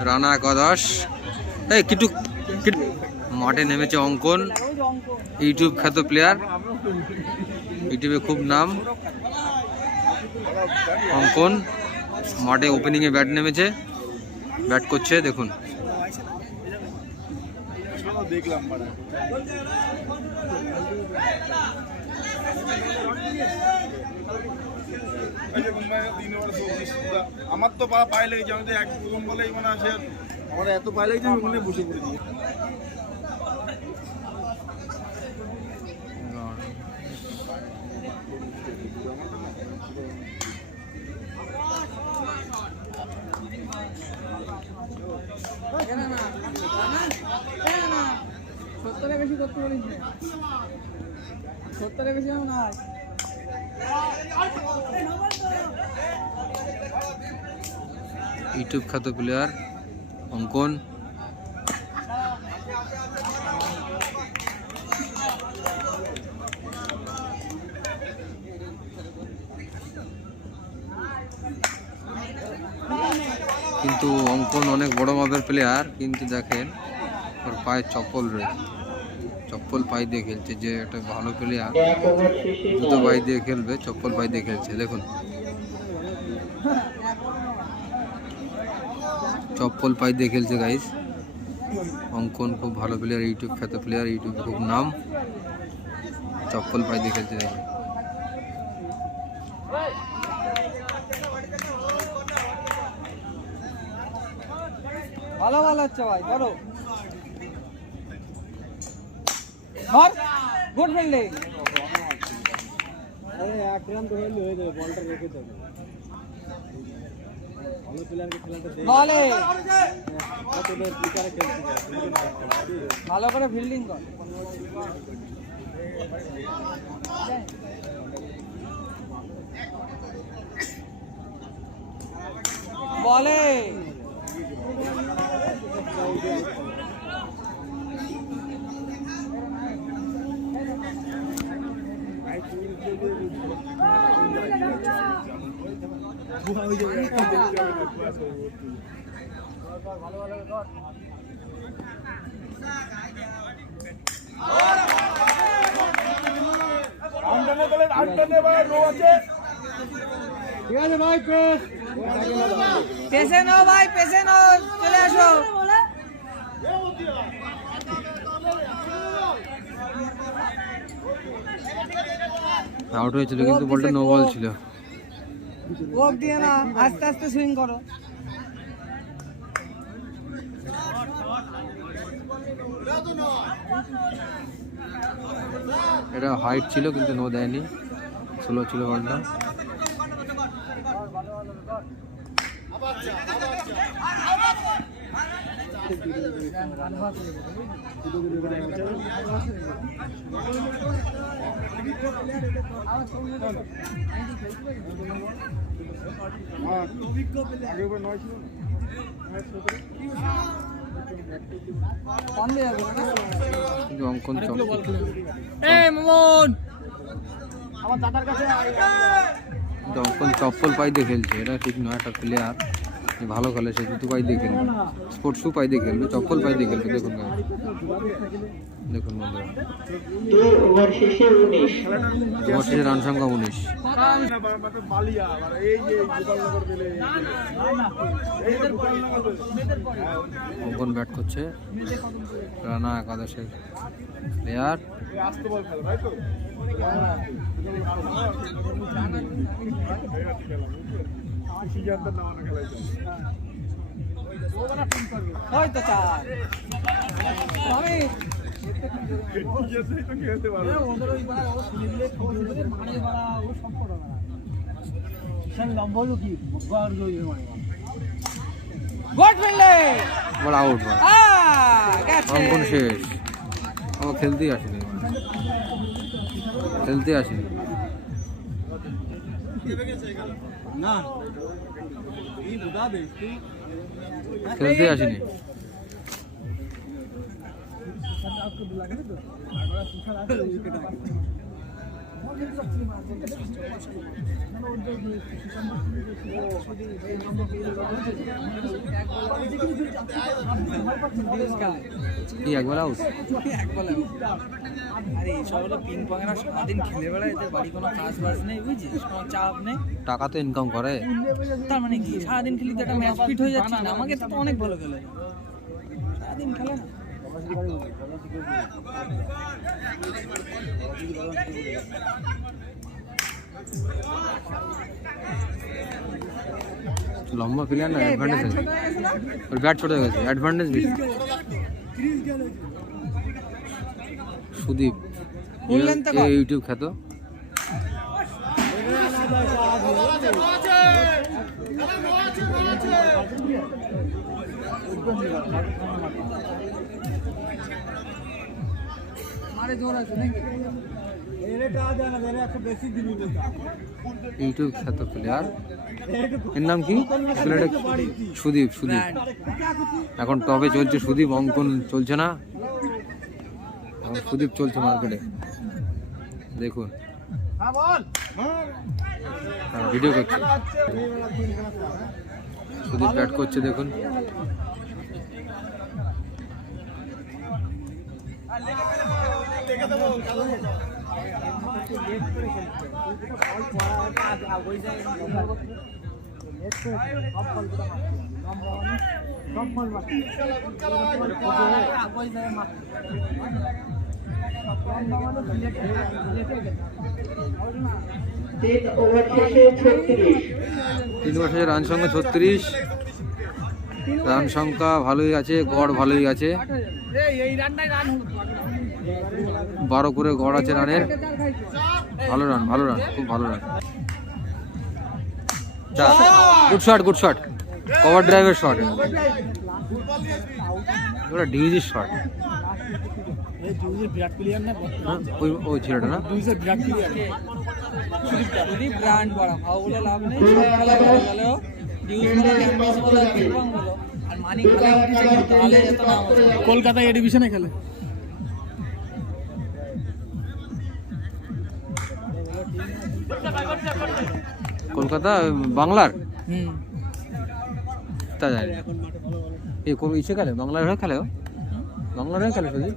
রানা একাদশ এই, কিটু- মাঠে নেমেছে অঙ্কন। ইউটিউব খ্যাত প্লেয়ার ইউটিউবে খুব নাম। অঙ্কন, মাঠে ওপেনিংয়ে ব্যাট নেমেছে। ব্যাট করছে, দেখুন। দেখলাম মানে আমার তো পা পায়ে লেগেছে, আমি তো এক প্রথম বলেই মানে আসে আমার এত পায়ে লেগেছে, আমি ওখানে বসে পড়েছি সত্তরে বেশি করতে পারিস সত্তরে বেশি না ইউটিউব খ্যাত প্লেয়ার অঙ্কন। কিন্তু অঙ্কন অনেক বড় মাপের প্লেয়ার কিন্তু দেখেন, ওর পায়ে চপ্পল রয়েছে। চপ্পল পাই দিয়ে খেলছে যে একটা ভালো প্লেয়ার জুতো পাই দিয়ে খেলবে চপ্পল পাই দিয়ে খেলছে দেখুন। চপ্পল পাই দিয়ে খেলছে গাইস অঙ্কন খুব ভালো প্লেয়ার ইউটিউব খ্যাত প্লেয়ার ইউটিউব খুব নাম। চপ্পল পাই দিয়ে খেলছে দেখুন। ভালো ভালো হচ্ছে ভাই ধরো। ধর গুড ফিল্ডিং আরে আক্রান্ত হয়ে হয়ে যাবে বলটা রেখে দেবে। ভালো প্লেয়ারকে খেলাতে বলে। তোদের স্পিকারে খেলতে ভালো করে ফিল্ডিং কর। বলে আন্ডানে বলে আন্ডানে ভাই রো আছে ঠিক আছে ভাই পেস পেসে ভাই পেসে নাও চলে আসো আউট হয়েছিল কিন্তু বলটা নো বল ছিল। ওক দিয়ে না, আস্তে আস্তে সুইং করো। এটা হাইট ছিল কিন্তু নো দেয়নি। স্লো ছিল বলটা। কিন্তু অঙ্কন চপ্পল এই মামুন আমার দাদার কাছে অঙ্কন চপ্পল পাই দিয়ে খেলছে এটা ঠিক নয় একটা প্লেয়ার ভালো খেলে সে জুতো পাই দিয়ে খেলবে স্পোর্টস শু পাই দিয়ে খেলবে চপ্পল পাই দিয়ে খেলবে দেখুন দেখুন তোমার শেষে রান সংখ্যা উনিশ। অঙ্কন ব্যাট করছে? রানা একাদশের প্লেয়ার খেলা তাই তো সিদ্ধান্ত নেওয়ানো খেলায় ওই তো চার আমি শেষ ও খেলতেই আসেনি। খেলতে আসেনি। খেলতে আসিনি। আছে আরে কোনো কাজ বাজ নেই কোনো চাপ নেই। টাকা তো ইনকাম করে। তার মানে কি? সারাদিন খেলি তো একটা ম্যাচ ফিট হয়ে যাচ্ছে না? আমাকে তো অনেক ভালো খেলে। সারাদিন খেলে না? লম্বা প্লেয়ার না অ্যাডভান্টেজ আছে। ওর ব্যাট ছোট হয়ে গেছে অ্যাডভান্টেজ বেশি। সুদীপ বললেন তো ইউটিউব খ্যাত মারে জোর ইউটিউব খ্যাত প্লেয়ার এর নাম কি? সুদীপ সুদীপ এখন টপে চলছে সুদীপ অঙ্কন চলছে না? এখন সুদীপ চলছে মার্কেটে। দেখুন। হ্যাঁ, ভিডিও করছে। সুদীপ ব্যাট করছে দেখুন। তিন বছরের রান সংখ্যা ছত্রিশ। রান সংখ্যা ভালোই আছে, গড় ভালোই আছে। এই রানটাই রান হলো। বারো করে গড় আছে রানের। ভালো রান ভালো রান, খুব ভালো run. Good shot good shot cover ড্রাইভের শট ডিউজির শট ওই ওই ছেলেটা না? নেই সব খেলা। কলকাতা বাংলার? তা জানি। এ কোন ইসে খেলে? বাংলার হয়ে খেলে ও? বাংলার হয়ে খেলে শুধু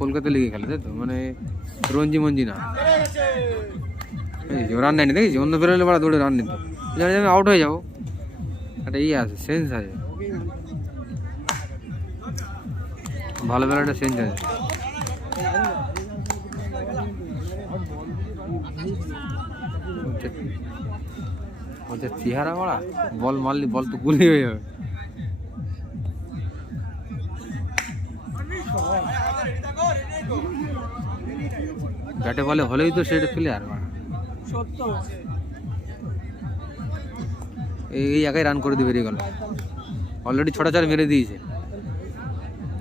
কলকাতা লিগে খেলে তাই তো? মানে রঞ্জি মঞ্জি না? রান নেয়নি দেখিস অন্য বেরোলে বড় দৌড়ে রান নিত। জানি আমি আউট হয়ে যাব। একটা ইয়ে আছে সেন্স আছে। ভালো বেলা একটা সেন্স আছে। ওতে চেহারা মারা বল মারলি, বল তো গুলি হয়ে যাবে। ব্যাটে বলে হলেই তো সেটা প্লেয়ার এই একাই রান করে দিয়ে বেরিয়ে গেল অলরেডি ছটা চার মেরে দিয়েছে।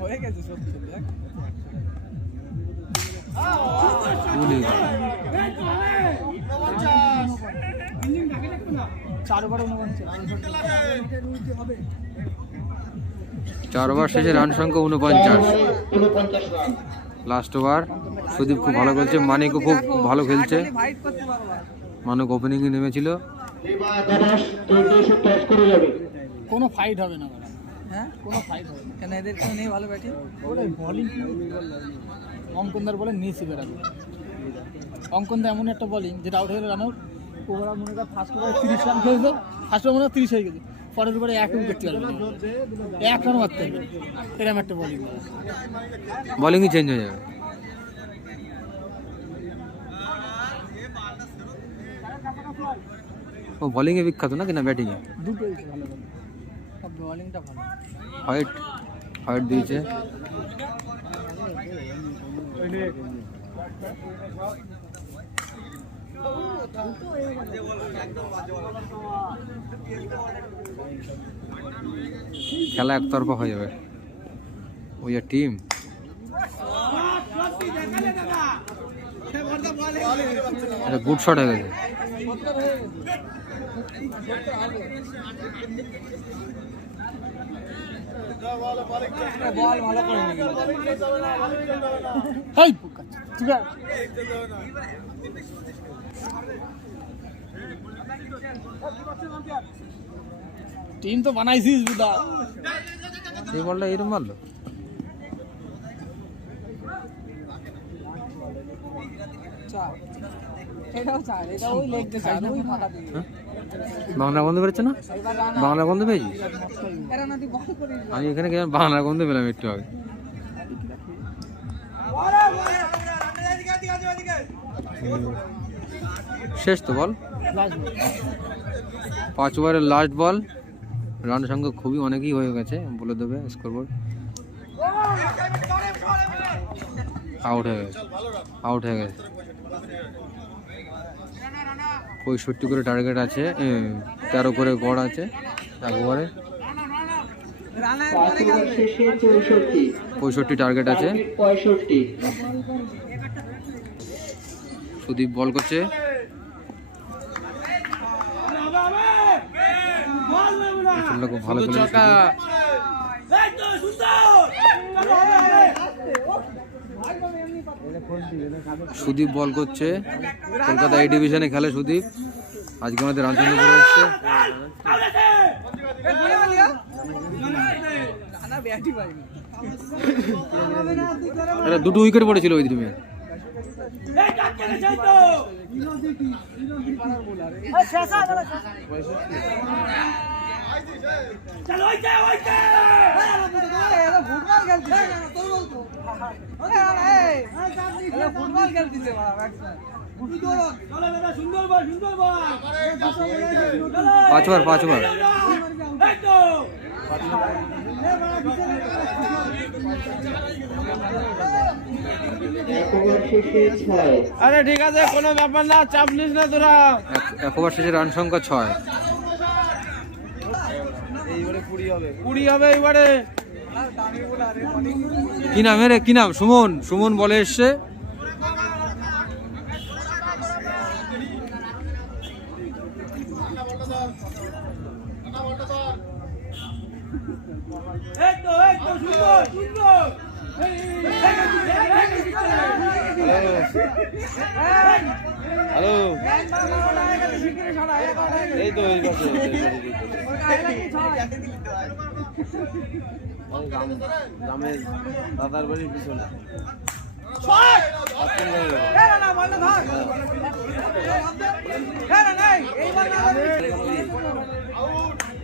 হয়ে গেছে সত্য দেখ গুলি গেল। চার ওভার চার ওভার শেষে রান সংখ্যা উনপঞ্চাশ লাস্ট ওভার সুদীপ খুব ভালো খেলছে মানিকও খুব ভালো খেলছে। মানিক ওপেনিংয়ে নেমেছিল। কোনো ফাইট হবে না। হ্যাঁ? কোনো ফাইট হবে কেন এদের কেউ নেই ভালো ব্যাটিং ওটাই বলিং অঙ্কনদার বলে নিচে বেরাবে অঙ্কনদা এমন একটা বলিং যেটা আউট হয়ে গেলে রান আউট ওভার মনে কর ফার্স্ট ওভারে তিরিশ রান খেয়েছে ফার্স্ট ওভার মনে হয় তিরিশ হয়ে গেছে পরের ওভারে এক উইকেট পারবে এক রান মারতে হবে এরকম একটা বলিং বলিংই চেঞ্জ হয়ে যাবে। ও বোলিংয়ে বিখ্যাত না ব্যাটিংয়ে দুটোই ভালো বলিংটা ভালো। হোয়াইট হোয়াইট দিয়েছে। খেলা একতরফা হয়ে যাবে। ওই টিম গুড শট হয়ে গেছে। বল ভালো করে টিম তো বানাইছিস বুদা। এই বলটা এরম মারলো হ্যাঁ? বাংলা গন্ধ বেরোচ্ছে না? বাংলা গন্ধ পেয়েছিস? আমি এখানে গেলাম বাংলা গন্ধ পেলাম একটু আগে? শেষ তো বল? পাঁচ ওভারের লাস্ট বল রান সংখ্যা খুবই অনেকই হয়ে গেছে, বলে দেবে স্কোরবোর্ড আউট হয়ে গেছে। আউট হয়ে গেছে। পঁয়ষট্টি করে টার্গেট আছে তেরো করে গড় আছে এক ওভারে। পঁয়ষট্টি টার্গেট আছে। সুদীপ বল করছে। খুব ভালো খেলেছে সুদীপ। সুদীপ বল করছে। কলকাতা এই ডিভিশনে খেলে সুদীপ। আজকে আমাদের রামচন্দ্রপুরে এসছে। দুটো উইকেট পড়েছিল ওই দিনে ফুটবল খেলতেছে আরে ঠিক আছে কোনো ব্যাপার না চাপ নিস না তোরা। এক- এক শেষে রান সংখ্যা ছয়। কুড়ি হবে এবারে কি নাম রে কি নাম সুমন সুমন বলে এসছে এই হ্যালো। এই তো এই পাশে গ্রামের দাদার বাড়ির পিছনে।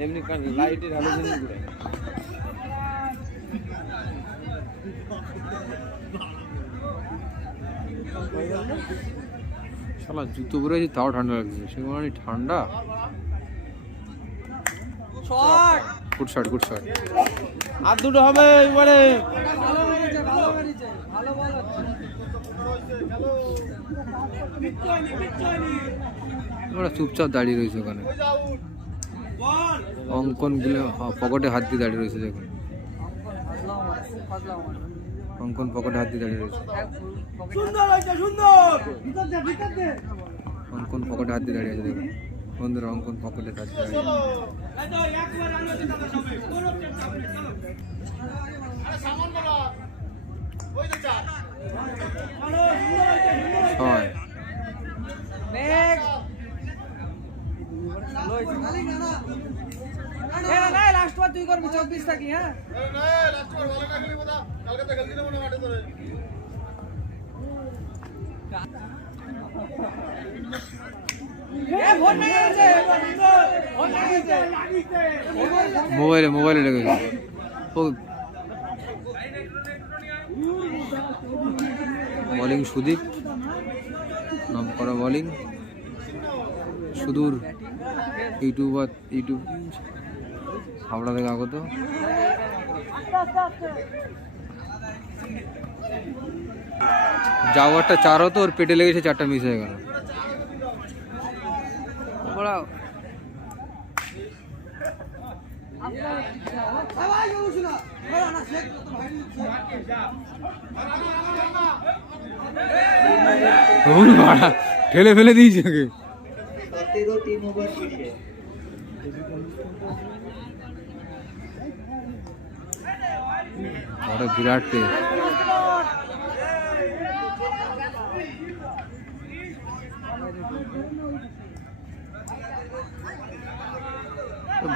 এমনি লাইটের হ্যালোজেন ঘুরে শালা জুতো পরে আছি তাও ঠান্ডা লাগছে। সেখানে ঠান্ডা? গুড শট গুড শট আর দুটো হবে এবারে। ওরা চুপচাপ দাঁড়িয়ে রয়েছে ওখানে। অঙ্কনগুলো পকেটে হাত দিয়ে দাঁড়িয়ে রয়েছে অঙ্কন পকেটে হাত দিয়ে দাঁড়িয়ে রয়েছে। সুন্দর হয়েছে সুন্দর। অঙ্কন পকেটে হাত দিয়ে দাঁড়িয়ে আছে দেখুন। বন্ধুরা অঙ্কন পকেটে হাত দিয়ে দাঁড়িয়ে ছয়। তুই করবি চব্বিশ থাকি হ্যাঁ? মোবাইলে মোবাইলে লেগেছে ও। বলিং সুদীপ। নাম করা বলিং সুদূর ইউটিউবার, ইউটিউব। হাওড়া থেকে আগত। যাওয়ারটা চার হতো ওর পেটে লেগেছে চারটা মিস হয়ে গেল ওর বাড়া, ঠেলে ফেলে দিয়েছে ওকে সতেরো তিন ওভার শেষে বড় বিরাট পেস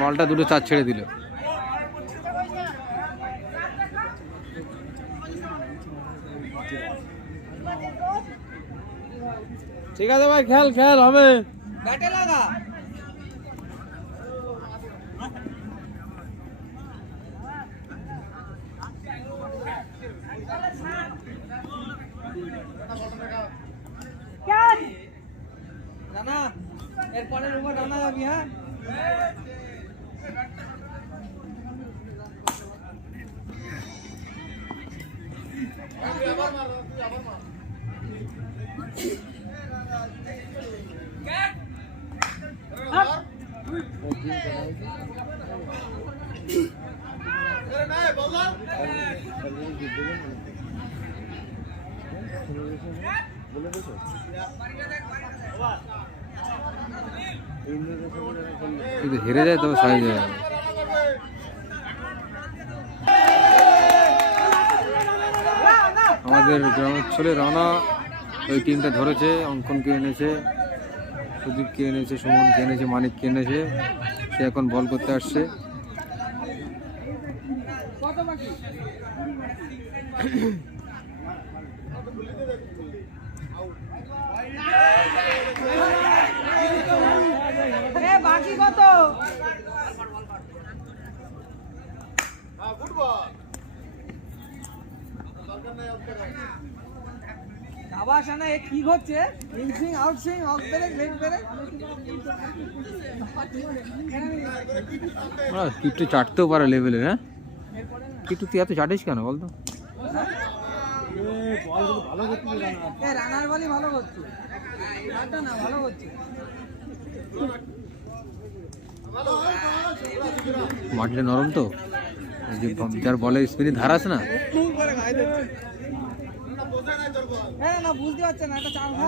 বলটা দুটো চার ছেড়ে দিল। ঠিক আছে ভাই খেল খেল হবে। ব্যাটে লাগা রানা এরপরে রুমে রানা যাবি হ্যাঁ যদি হেরে যায় তবে সাইজ হয়ে যাবে আমাদের গ্রামের ছেলে রানা ওই টিমটা ধরেছে, অঙ্কন কে এনেছে, সুদীপ কে এনেছে সুমনকে এনেছে, মানিক কে এনেছে, সে এখন বল করতে আসছে। আবাস না এ কি হচ্ছে in swing out swing off break leg break. Kittu চাটতেও পারে লেভেলে হ্যাঁ? কিট্টু তুই এত চাটিস কেন বলতো এ রানার বলই ভালো করছে। না ভালো করছে। মাটিটা নরম তো? যার বলে স্পিনে ধারাস না? হ্যাঁ না বুঝতে পারছে না এটা চাল খা